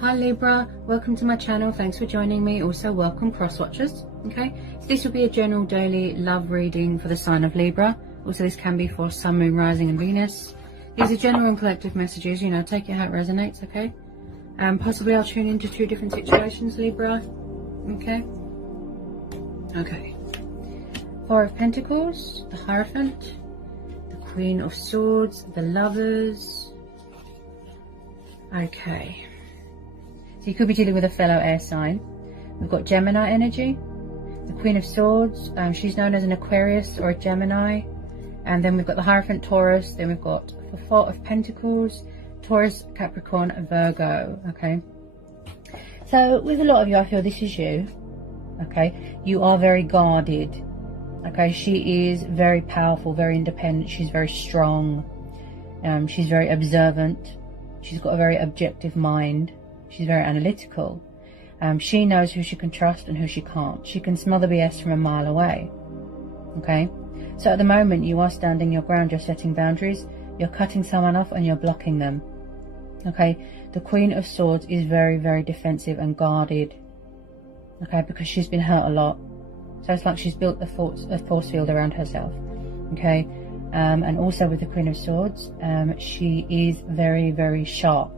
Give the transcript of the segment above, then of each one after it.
Hi Libra, welcome to my channel. Thanks for joining me. Also welcome cross watchers. Okay, so this will be a general daily love reading for the sign of Libra. Also this can be for Sun, Moon, Rising and Venus. These are general and collective messages, you know, take it how it resonates. Okay, possibly I'll tune into two different situations, Libra. Okay, Four of Pentacles, the Hierophant, the Queen of Swords, the Lovers. Okay, so you could be dealing with a fellow air sign. We've got Gemini energy, the Queen of Swords, she's known as an Aquarius or a Gemini. And then we've got the Hierophant, Taurus. Then we've got the Four of Pentacles, Taurus, Capricorn and Virgo. Okay, so with a lot of you, I feel this is you. Okay, you are very guarded. Okay, she is very powerful, very independent. She's very strong. She's very observant. She's got a very objective mind. She's very analytical. She knows who she can trust and who she can't. She can smell the BS from a mile away. Okay, so at the moment you are standing your ground. You're setting boundaries. You're cutting someone off and you're blocking them. Okay, the Queen of Swords is very, very defensive and guarded. Okay, because she's been hurt a lot. So it's like she's built a force field around herself. Okay, and also with the Queen of Swords, she is very, very sharp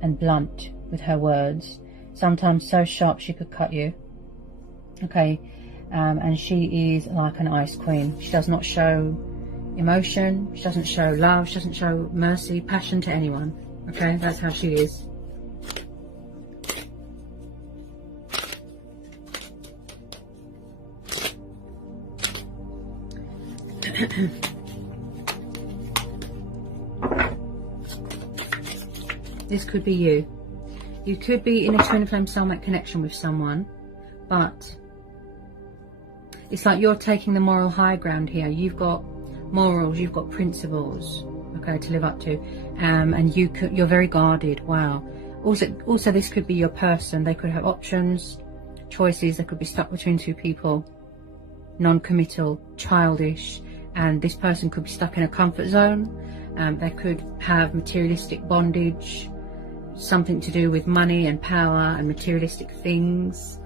and blunt with her words. Sometimes so sharp she could cut you. Okay, and she is like an ice queen. She does not show emotion. She doesn't show love. She doesn't show mercy, passion to anyone. Okay, that's how she is. This could be you. You could be in a twin flame soulmate connection with someone, but it's like you're taking the moral high ground here. You've got morals, you've got principles, okay, to live up to, and you're very guarded. Wow. Also, this could be your person. They could have options, choices. They could be stuck between two people, non-committal, childish. And this person could be stuck in a comfort zone. They could have materialistic bondage, something to do with money and power and materialistic things.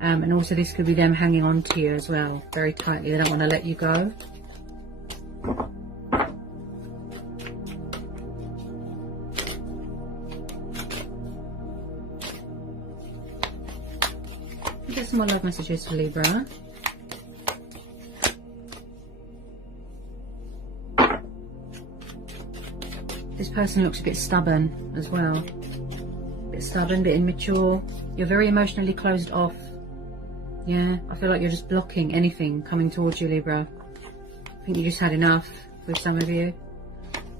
And also this could be them hanging on to you as well, very tightly. They don't want to let you go. Get some more love messages for Libra. This person looks a bit stubborn as well. A bit stubborn, a bit immature. You're very emotionally closed off. Yeah, I feel like you're just blocking anything coming towards you, Libra. I think you just had enough with some of you.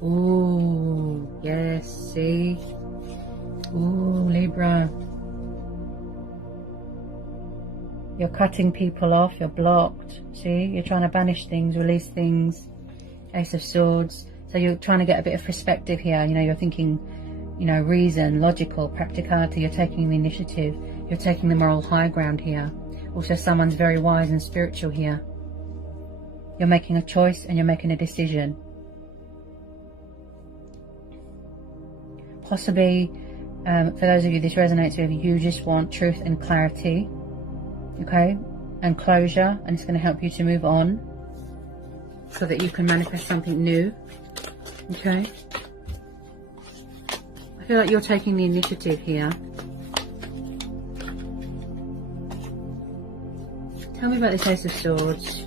Ooh, yes, see? Ooh, Libra. You're cutting people off, you're blocked. See, you're trying to banish things, release things. Ace of Swords. So you're trying to get a bit of perspective here. You know, you're thinking, you know, reason, logical, practicality. You're taking the initiative. You're taking the moral high ground here. Also, someone's very wise and spiritual here. You're making a choice and you're making a decision. Possibly, for those of you this resonates with, you just want truth and clarity. Okay? And closure. And it's going to help you to move on so that you can manifest something new. Okay, I feel like you're taking the initiative here. Tell me about this Ace of Swords.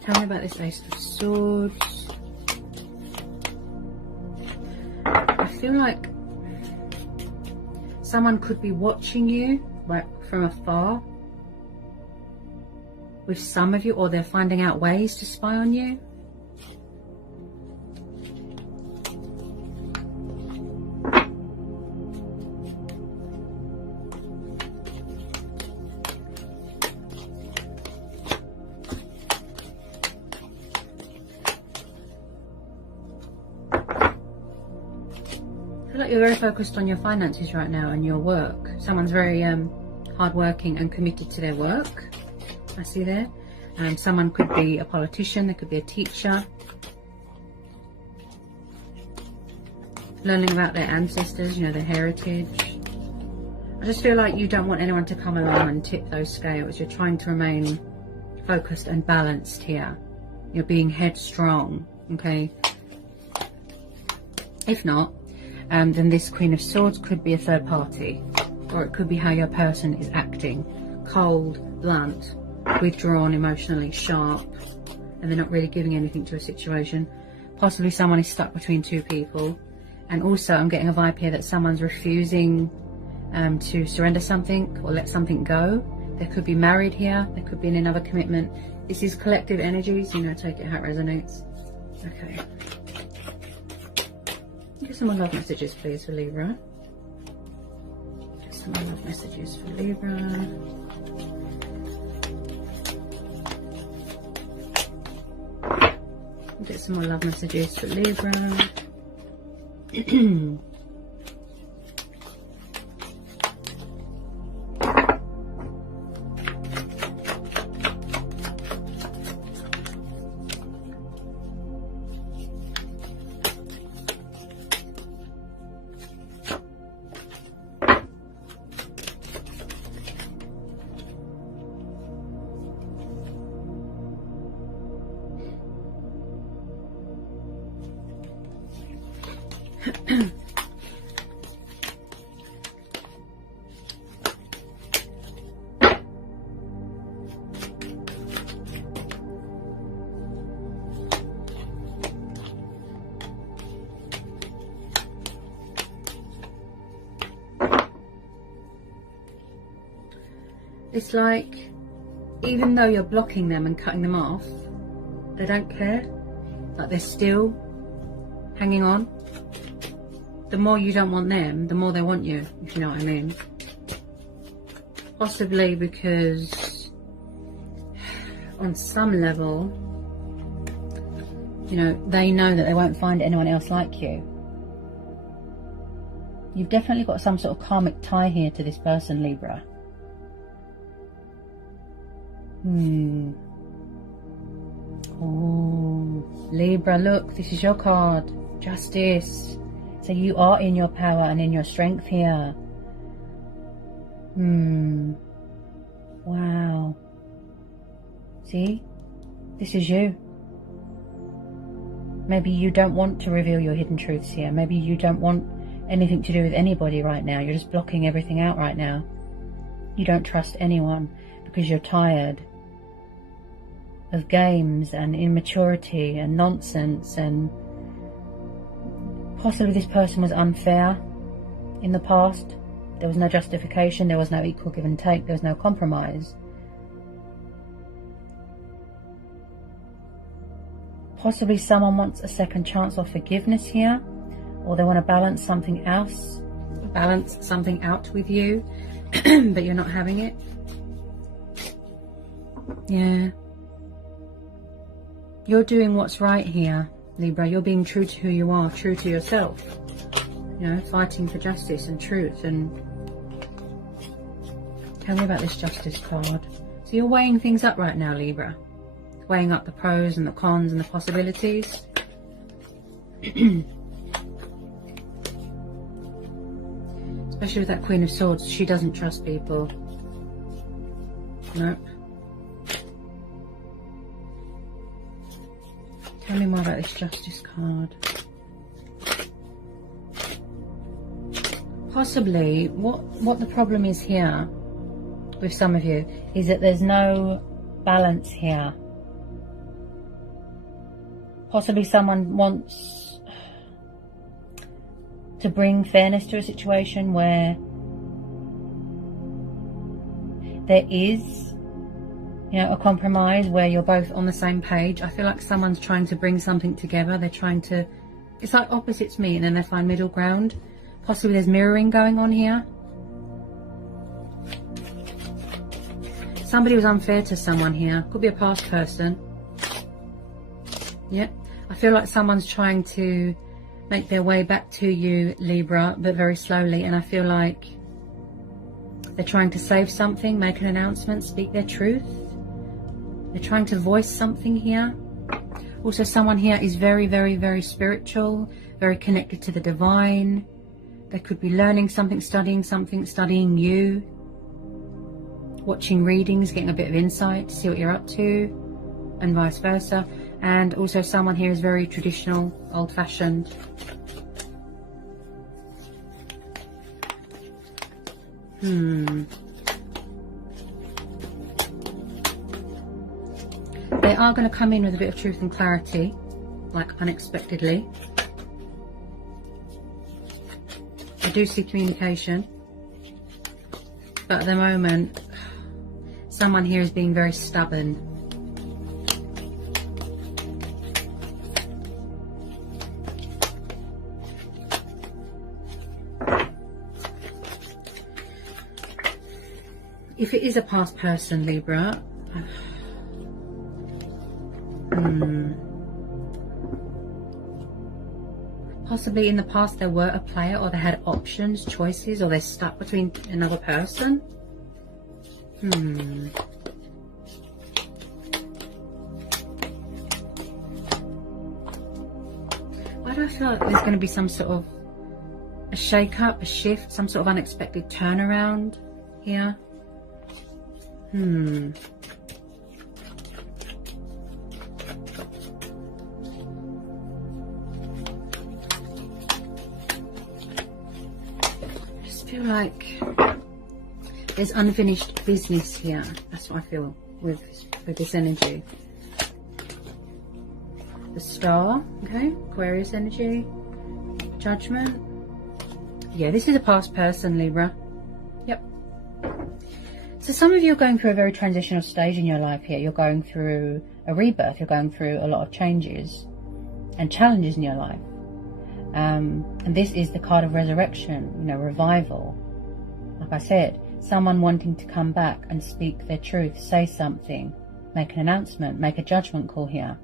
Tell me about this Ace of Swords. I feel like someone could be watching you, like from afar, with some of you, or they're finding out ways to spy on you. I feel like you're very focused on your finances right now and your work. Someone's very hardworking and committed to their work. I see there. Someone could be a politician, they could be a teacher. Learning about their ancestors, you know, their heritage. I just feel like you don't want anyone to come along and tip those scales. You're trying to remain focused and balanced here. You're being headstrong, okay? If not, then this Queen of Swords could be a third party, or it could be how your person is acting. Cold, blunt, withdrawn emotionally, sharp, and they're not really giving anything to a situation. Possibly someone is stuck between two people. And also I'm getting a vibe here that someone's refusing to surrender something or let something go. They could be married here, they could be in another commitment. This is collective energies, you know, take it how it resonates. Okay. Get some more love messages, please, for Libra. Get some more love messages for Libra. Get some more love messages for Libra. It's like, even though you're blocking them and cutting them off, they don't care. Like, they're still hanging on. The more you don't want them, the more they want you, if you know what I mean. Possibly because on some level, you know, they know that they won't find anyone else like you. You've definitely got some sort of karmic tie here to this person, Libra. Oh, Libra, look, this is your card. Justice. So you are in your power and in your strength here. Wow. See? This is you. Maybe you don't want to reveal your hidden truths here. Maybe you don't want anything to do with anybody right now. You're just blocking everything out right now. You don't trust anyone because you're tired of games and immaturity and nonsense, and possibly this person was unfair in the past. There was no justification, there was no equal give and take, there was no compromise. Possibly someone wants a second chance or forgiveness here, or they want to balance something else, balance something out with you, but you're not having it. Yeah. You're doing what's right here, Libra. You're being true to who you are, true to yourself. You know, fighting for justice and truth. And tell me about this Justice card. So you're weighing things up right now, Libra. Weighing up the pros and the cons and the possibilities. Especially with that Queen of Swords. She doesn't trust people. Nope. Tell me more about this Justice card. Possibly, what the problem is here with some of you is that there's no balance here. Possibly someone wants to bring fairness to a situation where there is, you know, a compromise where you're both on the same page. I feel like someone's trying to bring something together. They're trying to, it's like opposites meet and then they find middle ground. Possibly there's mirroring going on here. Somebody was unfair to someone here. Could be a past person. Yeah. I feel like someone's trying to make their way back to you, Libra, but very slowly. And I feel like they're trying to save something, make an announcement, speak their truth. They're trying to voice something here. Also, someone here is very, very, very spiritual, very connected to the divine. They could be learning something, studying you, watching readings, getting a bit of insight to see what you're up to, and vice versa. And also someone here is very traditional, old-fashioned. They are going to come in with a bit of truth and clarity, like unexpectedly. I do see communication, but at the moment, someone here is being very stubborn. If it is a past person, Libra, possibly in the past there were a player, or they had options, choices, or they're stuck between another person. Why do I feel like there's going to be some sort of a shake-up, a shift, some sort of unexpected turnaround here? I just feel like there's unfinished business here. That's what I feel with this energy. The Star, okay, Aquarius energy, Judgment. Yeah, this is a past person, Libra. Yep. So some of you are going through a very transitional stage in your life here. You're going through a rebirth. You're going through a lot of changes and challenges in your life. And this is the card of resurrection, you know, revival. Like I said, someone wanting to come back and speak their truth, say something, make an announcement, make a judgment call here,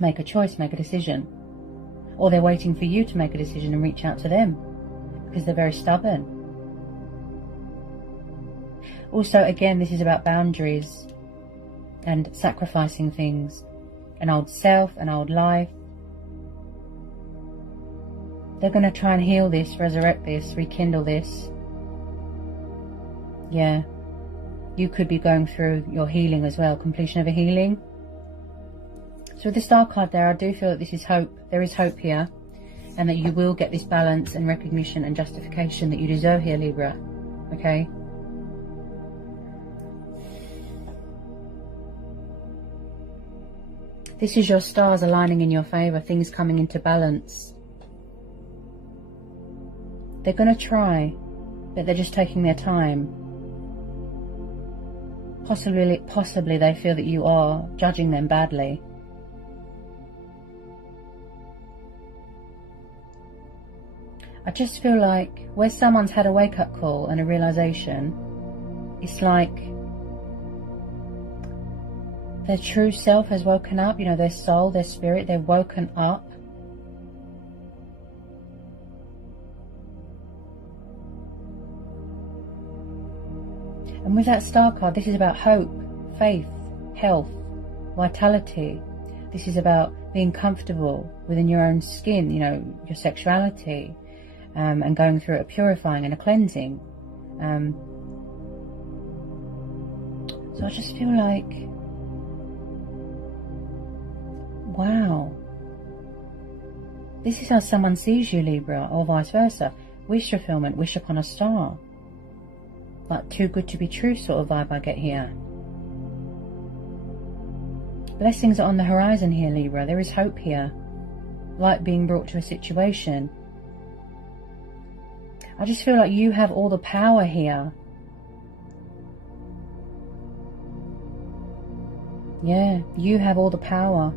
make a choice, make a decision. Or they're waiting for you to make a decision and reach out to them because they're very stubborn. Also, again, this is about boundaries and sacrificing things. An old self, an old life. They're going to try and heal this, resurrect this, rekindle this. Yeah. You could be going through your healing as well, completion of a healing. So with the Star card there, I do feel that this is hope. There is hope here. And that you will get this balance and recognition and justification that you deserve here, Libra. Okay? This is your stars aligning in your favour, things coming into balance. They're going to try, but they're just taking their time. Possibly they feel that you are judging them badly. I just feel like where someone's had a wake-up call and a realisation, it's like their true self has woken up, you know, their soul, their spirit, they've woken up. And with that Star card, this is about hope, faith, health, vitality. This is about being comfortable within your own skin, you know, your sexuality, and going through a purifying and a cleansing. So I just feel like, wow, this is how someone sees you, Libra, or vice versa. Wish fulfillment, wish upon a star. Like too good to be true sort of vibe I get here. Blessings are on the horizon here, Libra. There is hope here. Light being brought to a situation. I just feel like you have all the power here. Yeah, you have all the power.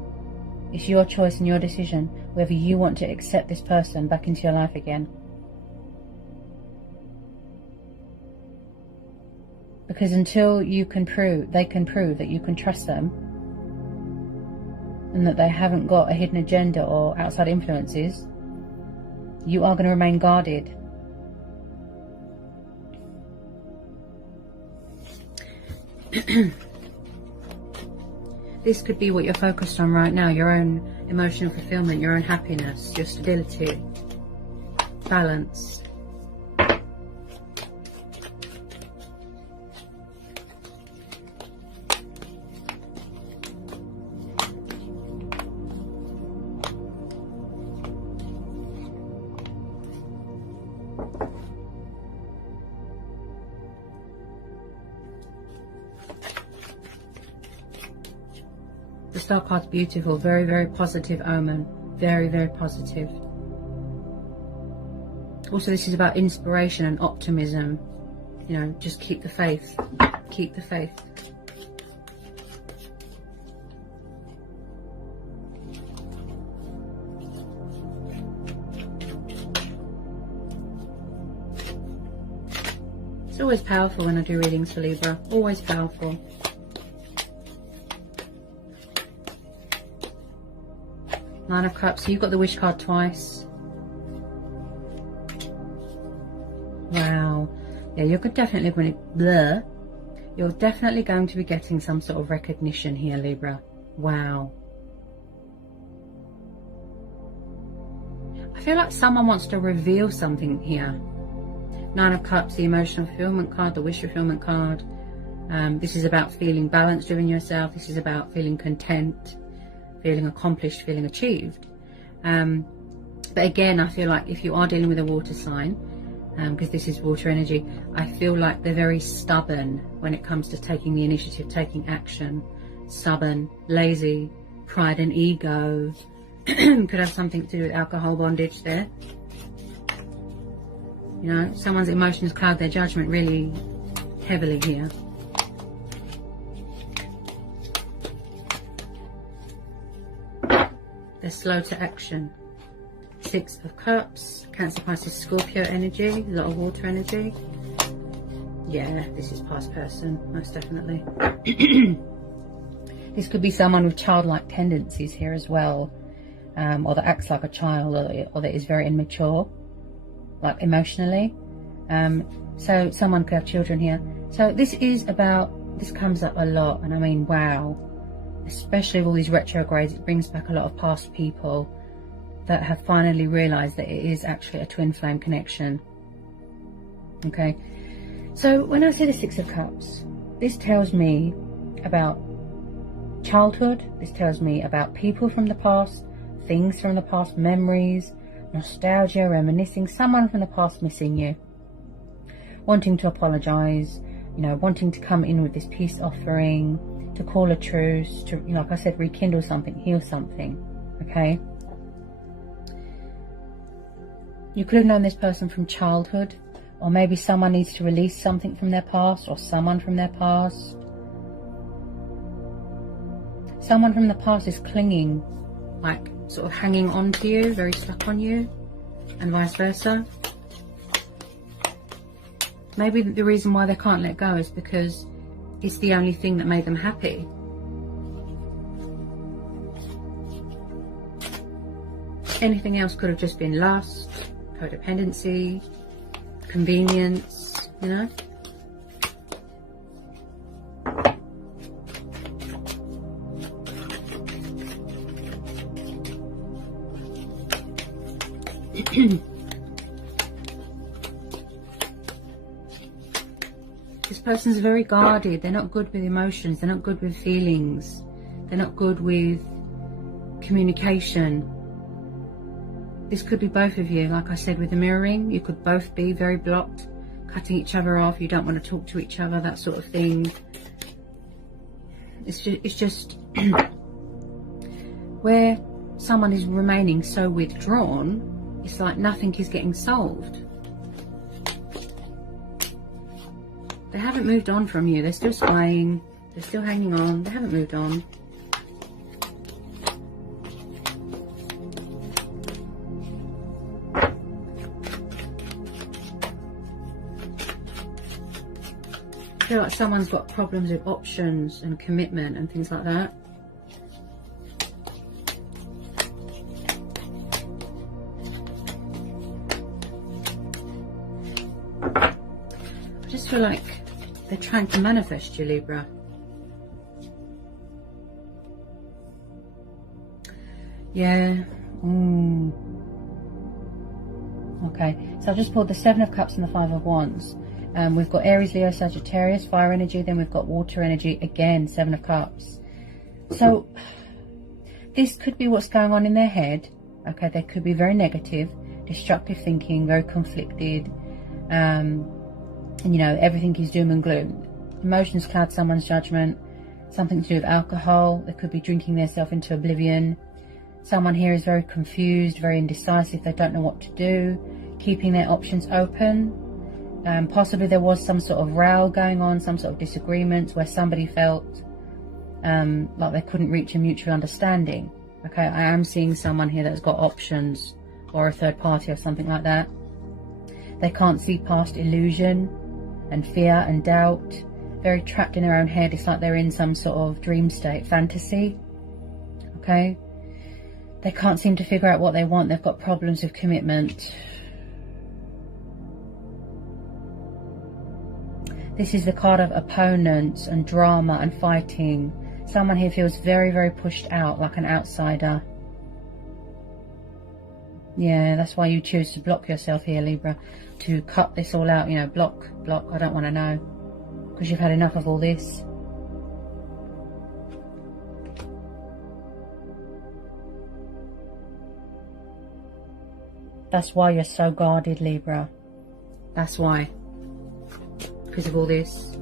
It's your choice and your decision whether you want to accept this person back into your life again. Because until you can prove, they can prove that you can trust them and that they haven't got a hidden agenda or outside influences, you are going to remain guarded. this could be what you're focused on right now, your own emotional fulfillment, your own happiness, your stability, balance. The Star card's beautiful, very, very positive omen. Very, very positive. Also, this is about inspiration and optimism. You know, just keep the faith. Keep the faith. It's always powerful when I do readings for Libra. Always powerful. Nine of Cups. So you've got the Wish card twice. Wow. Yeah, you're definitely going to... You're definitely going to be getting some sort of recognition here, Libra. Wow. I feel like someone wants to reveal something here. Nine of Cups, the emotional fulfillment card, the wish fulfillment card. This is about feeling balanced within yourself. This is about feeling content, feeling accomplished, feeling achieved. But again, I feel like if you are dealing with a water sign, because this is water energy, I feel like they're very stubborn when it comes to taking the initiative, taking action. Stubborn, lazy, pride and ego. Could have something to do with alcohol bondage there. You know, someone's emotions cloud their judgment really heavily here. They're slow to action. Six of Cups, Cancer, Pisces, Scorpio energy, a lot of water energy. Yeah, this is past person, most definitely. This could be someone with childlike tendencies here as well, or that acts like a child, or that is very immature, like emotionally. So someone could have children here. So this is about, this comes up a lot, and I mean, wow. Especially with all these retrogrades, it brings back a lot of past people that have finally realized that it is actually a twin flame connection. Okay, so when I say the Six of Cups, this tells me about childhood. This tells me about people from the past, things from the past, memories, nostalgia, reminiscing, someone from the past missing you, wanting to apologize, you know, wanting to come in with this peace offering, to call a truce, to, you know, like I said, rekindle something, heal something. Okay, you could have known this person from childhood, or maybe someone needs to release something from their past, or someone from their past. Someone from the past is clinging, like sort of hanging on to you, very stuck on you, and vice versa. Maybe the reason why they can't let go is because it's the only thing that made them happy. Anything else could have just been lust, codependency, convenience, you know. This person's very guarded. They're not good with emotions. They're not good with feelings. They're not good with communication. This could be both of you. Like I said, with the mirroring, you could both be very blocked, cutting each other off. You don't want to talk to each other, that sort of thing. It's just where someone is remaining so withdrawn, it's like nothing is getting solved. They haven't moved on from you. They're still spying. They're still hanging on. They haven't moved on. I feel like someone's got problems with options and commitment and things like that. I just feel like they're trying to manifest you, Libra. Yeah. Okay, so I've just pulled the Seven of Cups and the Five of Wands. We've got Aries, Leo, Sagittarius, fire energy. Then we've got water energy. Again, Seven of Cups. So this could be what's going on in their head. Okay, they could be very negative, destructive thinking, very conflicted. And, you know, everything is doom and gloom. Emotions cloud someone's judgment. Something to do with alcohol. They could be drinking themselves into oblivion. Someone here is very confused, very indecisive. They don't know what to do. Keeping their options open. Possibly there was some sort of row going on, some sort of disagreements where somebody felt like they couldn't reach a mutual understanding. Okay, I am seeing someone here that's got options, or a third party or something like that. They can't see past illusion and fear and doubt. Very trapped in their own head. It's like they're in some sort of dream state, fantasy. Okay, they can't seem to figure out what they want. They've got problems with commitment. This is the card of opponents and drama and fighting. Someone here feels very, very pushed out, like an outsider. Yeah, that's why you choose to block yourself here, Libra. To cut this all out, you know, block, I don't want to know. Because you've had enough of all this. That's why you're so guarded, Libra. That's why. Because of all this.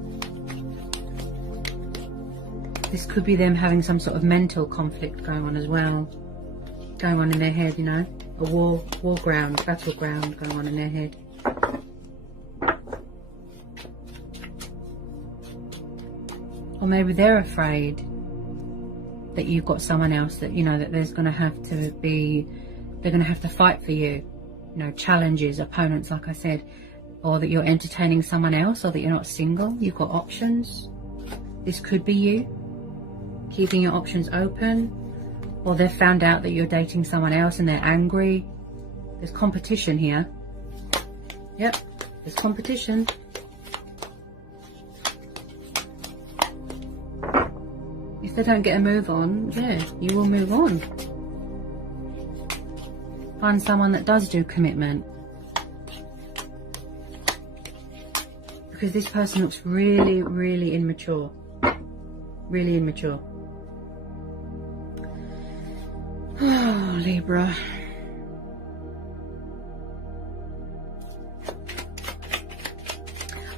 This could be them having some sort of mental conflict going on as well. Going on in their head, you know. A war ground, battleground going on in their head. Or maybe they're afraid that you've got someone else, that, you know, that there's going to have to be, they're going to have to fight for you. You know, challenges, opponents, like I said. Or that you're entertaining someone else, or that you're not single. You've got options. This could be you. Keeping your options open. Or they've found out that you're dating someone else and they're angry. There's competition here. Yep, there's competition. If they don't get a move on, yeah, you will move on. Find someone that does do commitment. Because this person looks really, really immature. Really immature. Oh, Libra.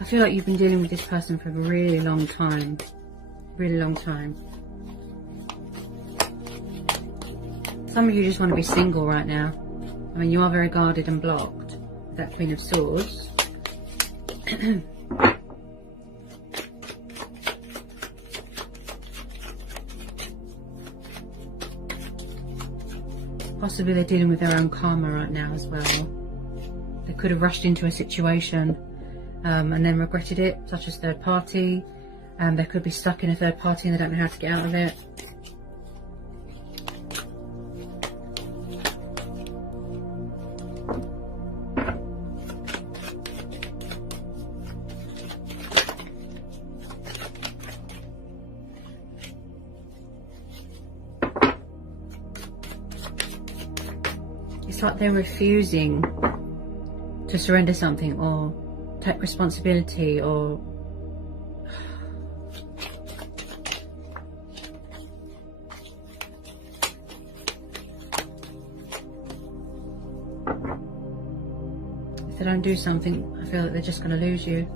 I feel like you've been dealing with this person for a really long time. Really long time. Some of you just want to be single right now. I mean, you are very guarded and blocked. That Queen of Swords. Possibly they're dealing with their own karma right now as well. They could have rushed into a situation and then regretted it, such as third party. They could be stuck in a third party and they don't know how to get out of it. It's like they're refusing to surrender something or take responsibility, or if they don't do something, I feel like they're just going to lose you.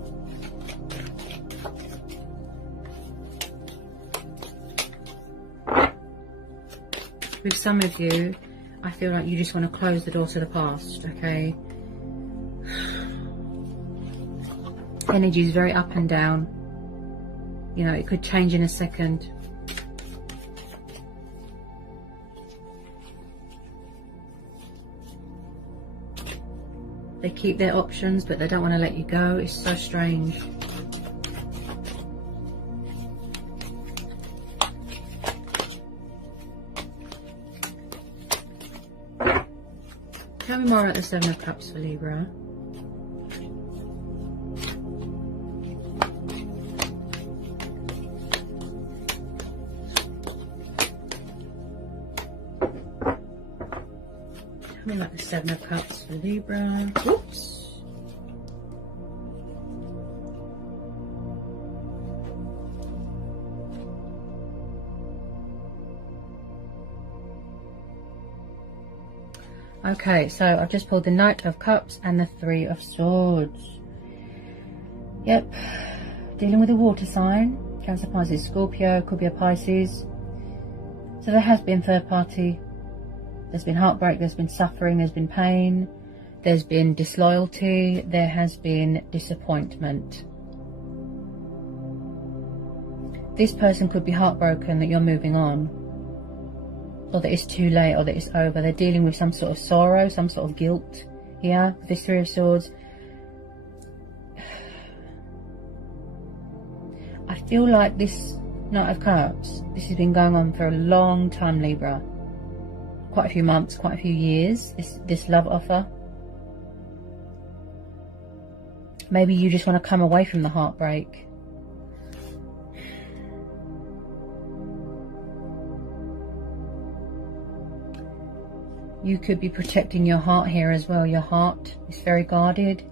With some of you, I feel like you just want to close the door to the past, okay? Energy is very up and down. You know, it could change in a second. They keep their options, but they don't want to let you go. It's so strange. Tell me more about the Seven of Cups for Libra. I mean, like the Seven of Cups for Libra. Whoops. Okay, so I've just pulled the Knight of Cups and the Three of Swords. Yep, dealing with a water sign. Cancer, Pisces, Scorpio, could be a Pisces. So there has been third party. There's been heartbreak, there's been suffering, there's been pain, there's been disloyalty, there has been disappointment. This person could be heartbroken that you're moving on, or that it's too late, or that it's over. They're dealing with some sort of sorrow, some sort of guilt here. This Three of Swords. I feel like this Knight of Cups, this has been going on for a long time, Libra. Quite a few months, quite a few years, this love offer. Maybe you just want to come away from the heartbreak. You could be protecting your heart here as well. Your heart is very guarded.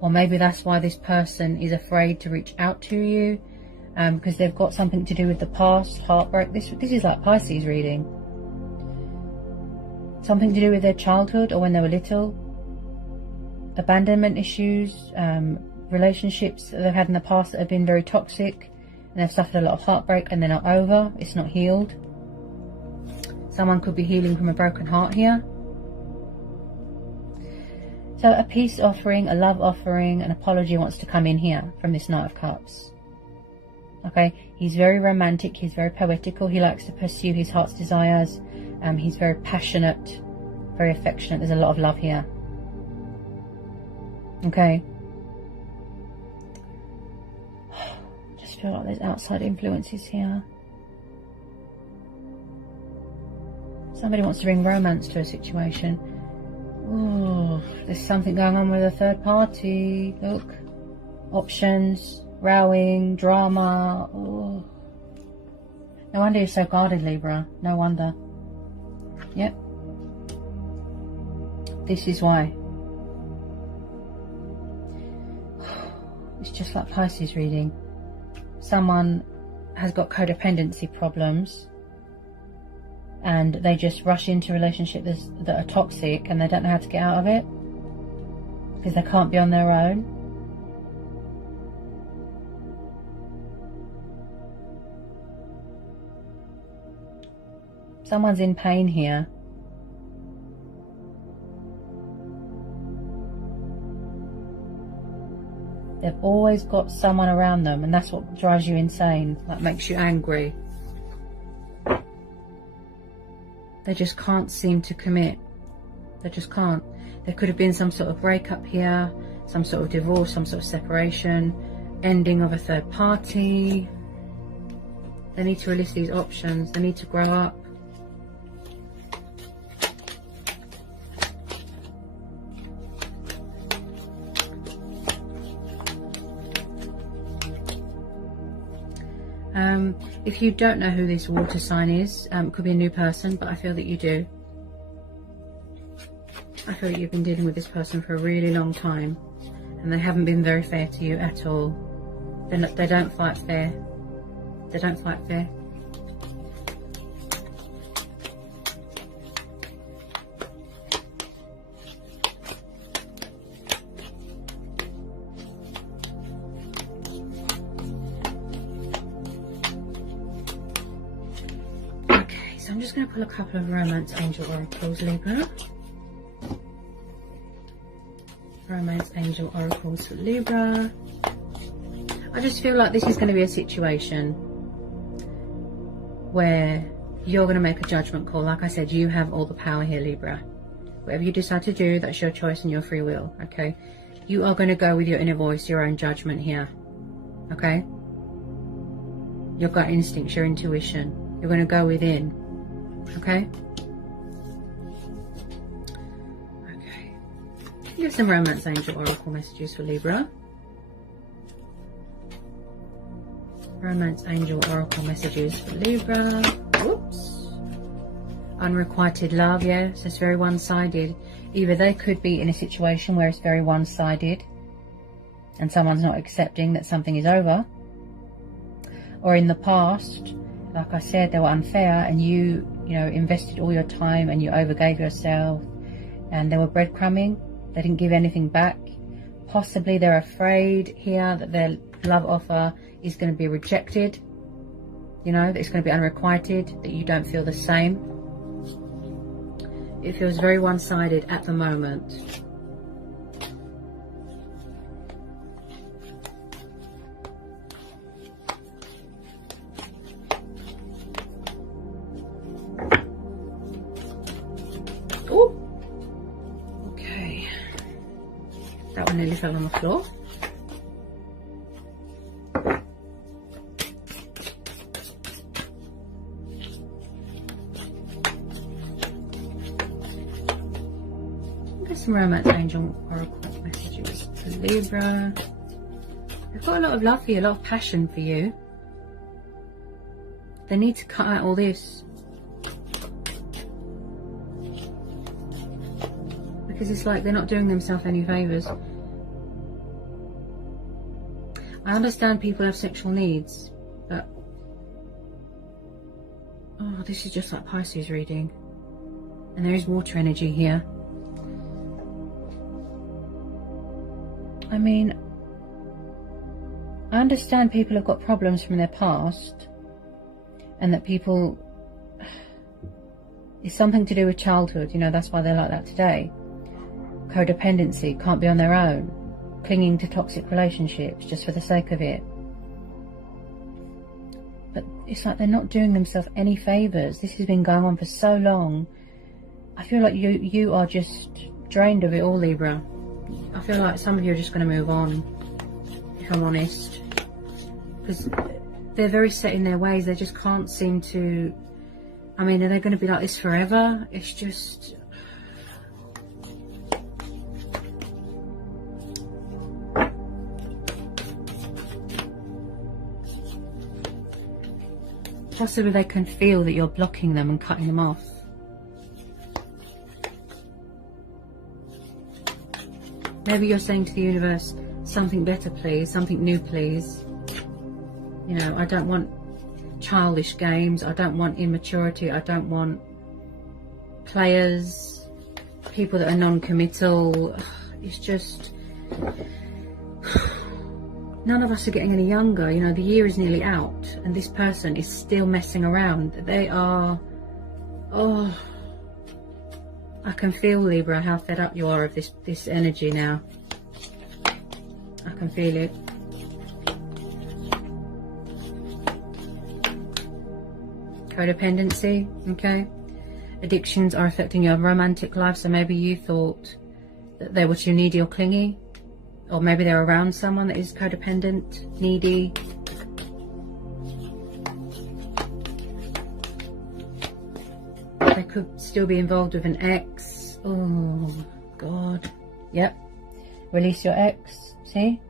Or maybe that's why this person is afraid to reach out to you. Because they've got something to do with the past, heartbreak. This is like Pisces reading. Something to do with their childhood or when they were little. Abandonment issues, relationships that they've had in the past that have been very toxic. And they've suffered a lot of heartbreak and they're not over. It's not healed. Someone could be healing from a broken heart here. So a peace offering, a love offering, an apology wants to come in here from this Knight of Cups. Okay, he's very romantic, he's very poetical, he likes to pursue his heart's desires. He's very passionate, very affectionate. There's a lot of love here. Okay. Just feel like there's outside influences here. Somebody wants to bring romance to a situation. Oh, there's something going on with a third party. Look. Options, rowing, drama. Oh. No wonder you're so guarded, Libra. No wonder. Yep. This is why. It's just like Pisces reading. Someone has got codependency problems and they just rush into relationships that are toxic and they don't know how to get out of it because they can't be on their own. Someone's in pain here. They've always got someone around them, and that's what drives you insane. That makes you angry. They just can't seem to commit. They just can't. There could have been some sort of breakup here, some sort of divorce, some sort of separation, ending of a third party. They need to release these options. They need to grow up. If you don't know who this water sign is, it could be a new person, but I feel that you do. I feel that you've been dealing with this person for a really long time and they haven't been very fair to you at all. They don't fight fair. They don't fight fair. I'm just going to pull a couple of Romance Angel Oracles, Libra. Romance Angel Oracles for Libra. I just feel like this is going to be a situation where you're going to make a judgment call. Like I said, you have all the power here, Libra. Whatever you decide to do, that's your choice and your free will, okay? You are going to go with your inner voice, your own judgment here, okay? Your gut instincts, your intuition. You're going to go within. Okay. Okay. Here's some Romance Angel Oracle messages for Libra. Romance Angel Oracle messages for Libra. Whoops. unrequited love, yeah, so it's very one-sided. Either they could be in a situation where it's very one-sided and someone's not accepting that something is over, or in the past, like I said, they were unfair and you know, invested all your time and you overgave yourself and they were breadcrumbing. They didn't give anything back. Possibly they're afraid here that their love offer is going to be rejected, you know, that it's going to be unrequited, that you don't feel the same. It feels very one-sided at the moment. Oh, okay. That one nearly fell on the floor. Some romance angel oracle messages for Libra. They've got a lot of love for you, a lot of passion for you. They need to cut out all this, because it's like they're not doing themselves any favours. I understand people have sexual needs, but oh, this is just like Pisces reading, and there is water energy here. I mean, I understand people have got problems from their past, and that people, it's something to do with childhood, you know, that's why they're like that today. Codependency, can't be on their own, clinging to toxic relationships just for the sake of it. But it's like they're not doing themselves any favours. This has been going on for so long. I feel like you are just drained of it all, Libra. I feel like some of you are just going to move on, if I'm honest, because they're very set in their ways. They just can't seem to, I mean, are they going to be like this forever? It's just, possibly they can feel that you're blocking them and cutting them off. Maybe you're saying to the universe, something better please, something new please. You know, I don't want childish games, I don't want immaturity, I don't want players, people that are non-committal. It's just, none of us are getting any younger. You know, the year is nearly out and this person is still messing around. They are, oh, I can feel, Libra, how fed up you are of this energy now. I can feel it. Codependency, okay. Addictions are affecting your romantic life, so maybe you thought that they were too needy or clingy, or maybe they're around someone that is codependent, needy. They could still be involved with an ex. Oh God. Yep. Release your ex. See?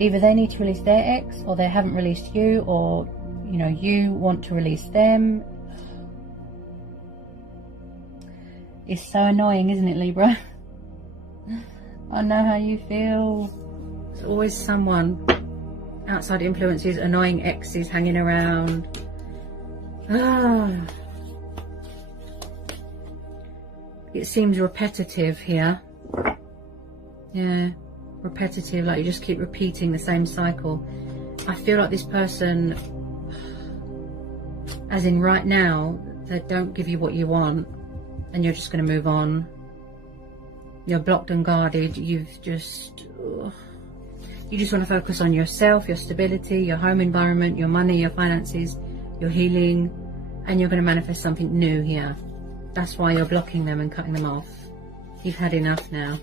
Either they need to release their ex, or they haven't released you, or you know, you want to release them. It's so annoying, isn't it, Libra? I know how you feel. There's always someone, outside influences, annoying exes hanging around. It seems repetitive here. Yeah, repetitive, like you just keep repeating the same cycle. I feel like this person, as in right now, they don't give you what you want and you're just going to move on. You're blocked and guarded. You just want to focus on yourself, your stability, your home environment, your money, your finances, your healing, and you're going to manifest something new here. That's why you're blocking them and cutting them off. You've had enough now.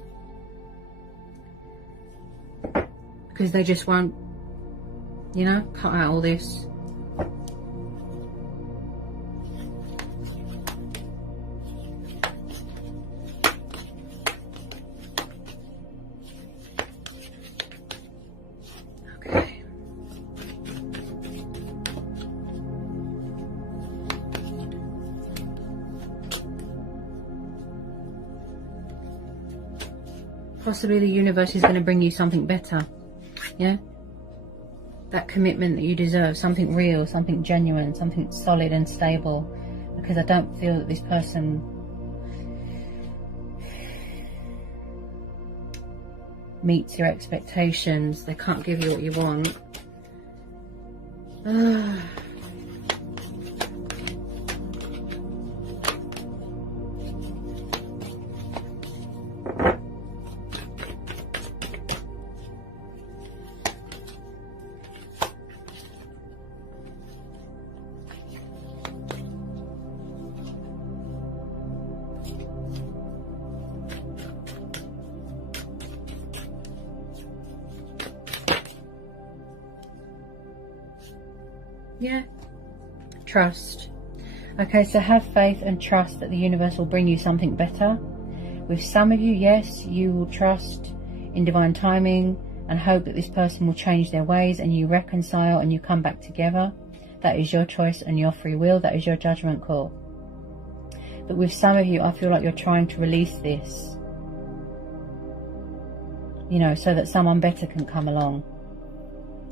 Because they just won't, you know, cut out all this. possibly the universe is going to bring you something better. Yeah? That commitment that you deserve, something real, something genuine, something solid and stable. Because I don't feel that this person meets your expectations. They can't give you what you want. Yeah, trust. Okay, so have faith and trust that the universe will bring you something better. With some of you, yes, you will trust in divine timing and hope that this person will change their ways and you reconcile and you come back together. That is your choice and your free will. That is your judgment call. But with some of you, I feel like you're trying to release this, you know, so that someone better can come along.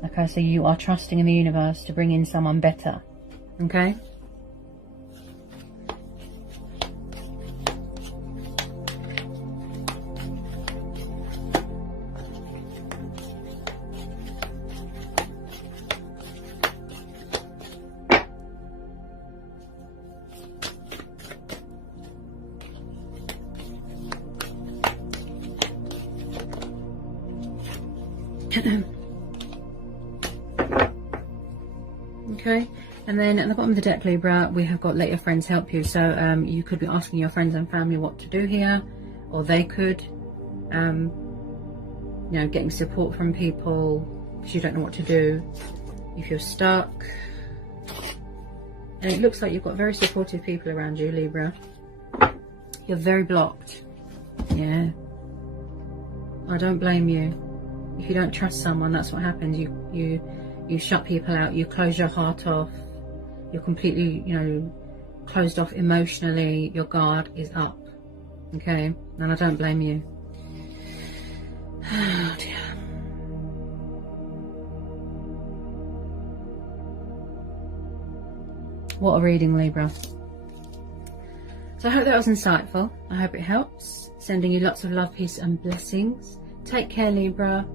Okay, so you are trusting in the universe to bring in someone better. Okay? Okay, and then at the bottom of the deck, Libra, we have got let your friends help you. So you could be asking your friends and family what to do here, or they could, you know, getting support from people because you don't know what to do if you're stuck. And it looks like you've got very supportive people around you, Libra. You're very blocked. Yeah, I don't blame you. If you don't trust someone, that's what happens. You shut people out, you close your heart off, you're completely, you know, closed off emotionally, your guard is up, okay? And I don't blame you. Oh dear. What a reading, Libra. So I hope that was insightful. I hope it helps. Sending you lots of love, peace and blessings. Take care, Libra.